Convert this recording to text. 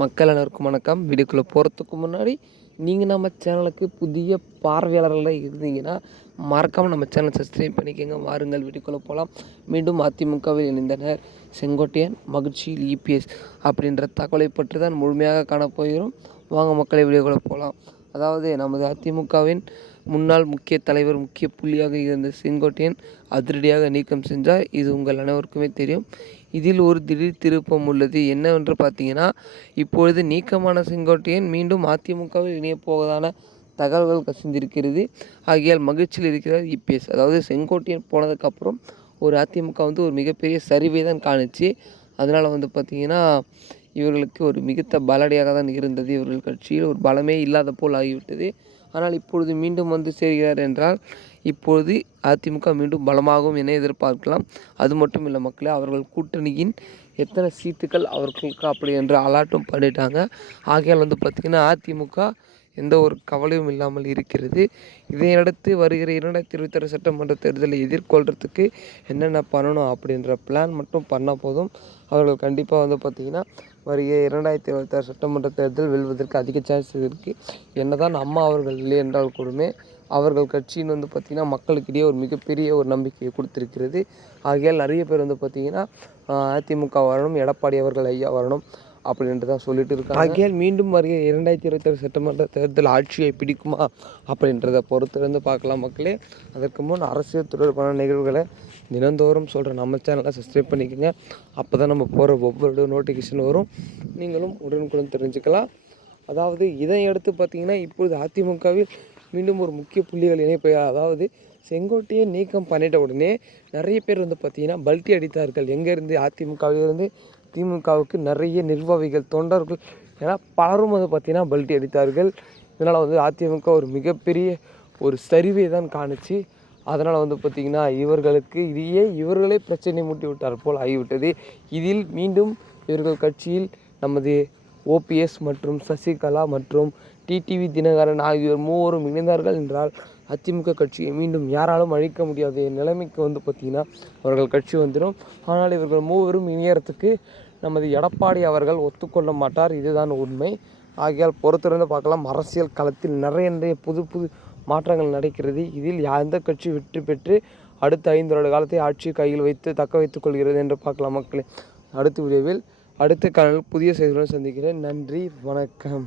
மக்கள் அனைவருக்கும் வணக்கம். வீடியோக்குள்ளே போகிறதுக்கு முன்னாடி நீங்கள் நம்ம சேனலுக்கு புதிய பார்வையாளர்களாக இருந்தீங்கன்னா மறக்காமல் நம்ம சேனல் சப்ஸ்கிரைப் பண்ணிக்கோங்க. வாருங்கள் வீடியோக்குள்ளே போகலாம். மீண்டும் அதிமுகவில் இணைந்தனர் செங்கோட்டையன், மகிழ்ச்சி, இபிஎஸ் அப்படின்ற தகவலை பற்றி தான் முழுமையாக காணப்போகிறோம். வாங்க மக்களை வீடியோக்குள்ளே போகலாம். அதாவது நமது அதிமுகவின் முன்னாள் முக்கிய தலைவர், முக்கிய புள்ளியாக இருந்த செங்கோட்டையன் அதிரடியாக நீக்கம் சென்றார். இது உங்கள் அனைவருக்குமே தெரியும். இதில் ஒரு திடீர் திருப்பம் உள்ளது. என்னவென்று பார்த்தீங்கன்னா, இப்பொழுது நீக்கமான செங்கோட்டையன் மீண்டும் அதிமுகவில் இணையப் போவதான தகவல்கள் கசிந்திருக்கிறது. ஆகையால் மகிழ்ச்சியில் இருக்கிறார் இபிஎஸ். அதாவது செங்கோட்டையன் போனதுக்கப்புறம் ஒரு அதிமுக ஒரு மிகப்பெரிய சரிவை தான் காணுச்சு. அதனால் பார்த்தீங்கன்னா, இவர்களுக்கு ஒரு மிகுந்த பலடியாக தான் இருந்தது. இவர்கள் கட்சியில் ஒரு பலமே இல்லாத போல் ஆகிவிட்டது. ஆனால் இப்பொழுது மீண்டும் சேர்கிறார் என்றால் இப்பொழுது அதிமுக மீண்டும் பலமாகும் என எதிர்பார்க்கலாம். அது மட்டும் இல்லை மக்களே, அவர்கள் கூட்டணியின் எத்தனை சீட்டுகள் அவர்களுக்கு அப்படி என்று அலாட்டும் பண்ணிட்டாங்க. ஆகையால் பார்த்திங்கன்னா அதிமுக எந்த ஒரு கவலையும் இல்லாமல் இருக்கிறது. இதையடுத்து வருகிற 2026 சட்டமன்ற தேர்தலை எதிர்கொள்கிறதுக்கு என்னென்ன பண்ணணும் அப்படின்ற பிளான் மட்டும் பண்ணால் போதும். அவர்கள் கண்டிப்பாக பார்த்திங்கன்னா வருகிற 2026 சட்டமன்ற தேர்தல் வெல்வதற்கு அதிக சான்ஸ் இருக்குது. என்னதான் அம்மா அவர்கள் இல்லை என்றால் கூடமே அவர்கள் கட்சியின் பார்த்திங்கன்னா மக்களுக்கிடையே ஒரு மிகப்பெரிய ஒரு நம்பிக்கையை கொடுத்திருக்கிறது. ஆகையால் நிறைய பேர் பார்த்திங்கன்னா அதிமுக வரணும், எடப்பாடி அவர்கள் ஐயா வரணும் அப்படின்ட்டு தான் சொல்லிட்டு இருக்காங்க. ஆகையால் மீண்டும் வருகிற 2026 சட்டமன்ற தேர்தல் ஆட்சியை பிடிக்குமா அப்படின்றத பொறுத்திருந்து பார்க்கலாம் மக்களே. அதற்கு முன் அரசியல் தொடர்பான நிகழ்வுகளை தினந்தோறும் சொல்கிற நம்ம சேனலை சப்ஸ்கிரைப் பண்ணிக்கோங்க. அப்போ தான் நம்ம போகிற ஒவ்வொரு நோட்டிஃபிகேஷன் வரும், நீங்களும் உடனுக்குடன் தெரிஞ்சுக்கலாம். அதாவது இதையடுத்து பார்த்திங்கன்னா இப்பொழுது அதிமுகவில் மீண்டும் ஒரு முக்கிய புள்ளிகள் இணைப்பு. அதாவது செங்கோட்டையை நீக்கம் பண்ணிட்ட உடனே நிறைய பேர் பார்த்திங்கன்னா பல்ட்டி அடித்தார்கள். எங்கேருந்து? அதிமுகவிலிருந்து திமுகவுக்கு நிறைய நிர்வாகிகள், தொண்டர்கள் ஏன்னா பலரும் பார்த்திங்கன்னா பல்ட்டி அடித்தார்கள். இதனால் அதிமுக ஒரு மிகப்பெரிய ஒரு சரிவை தான் காணுச்சு. அதனால் பார்த்திங்கன்னா இவர்களுக்கு இவர்களே பிரச்சனை மூட்டி விட்டார் போல் ஆகிவிட்டது. இதில் மீண்டும் இவர்கள் கட்சியில் நமது ஓபிஎஸ் மற்றும் சசிகலா மற்றும் டிடிவி தினகரன் ஆகியோர் மூவரும் இணைந்தார்கள் என்றால் அதிமுக கட்சியை மீண்டும் யாராலும் அழிக்க முடியாத நிலைமைக்கு பார்த்திங்கன்னா அவர்கள் கட்சி வந்துடும். ஆனால் இவர்கள் மூவரும் இணையறதுக்கு நமது எடப்பாடி அவர்கள் ஒத்துக்கொள்ள மாட்டார். இதுதான் உண்மை. ஆகையால் பொறுத்திருந்து பார்க்கலாம். அரசியல் களத்தில் நிறைய புது மாற்றங்கள் நடக்கிறது. இதில் எந்த கட்சி வெற்றி பெற்று அடுத்த 5 வருட காலத்தை ஆட்சி கையில் வைத்து தக்க வைத்துக் கொள்கிறது என்று பார்க்கலாம் மக்களே. அடுத்த வீடியோவில் அடுத்த காலையில் புதிய செய்திகளுடன் சந்திக்கிறேன். நன்றி, வணக்கம்.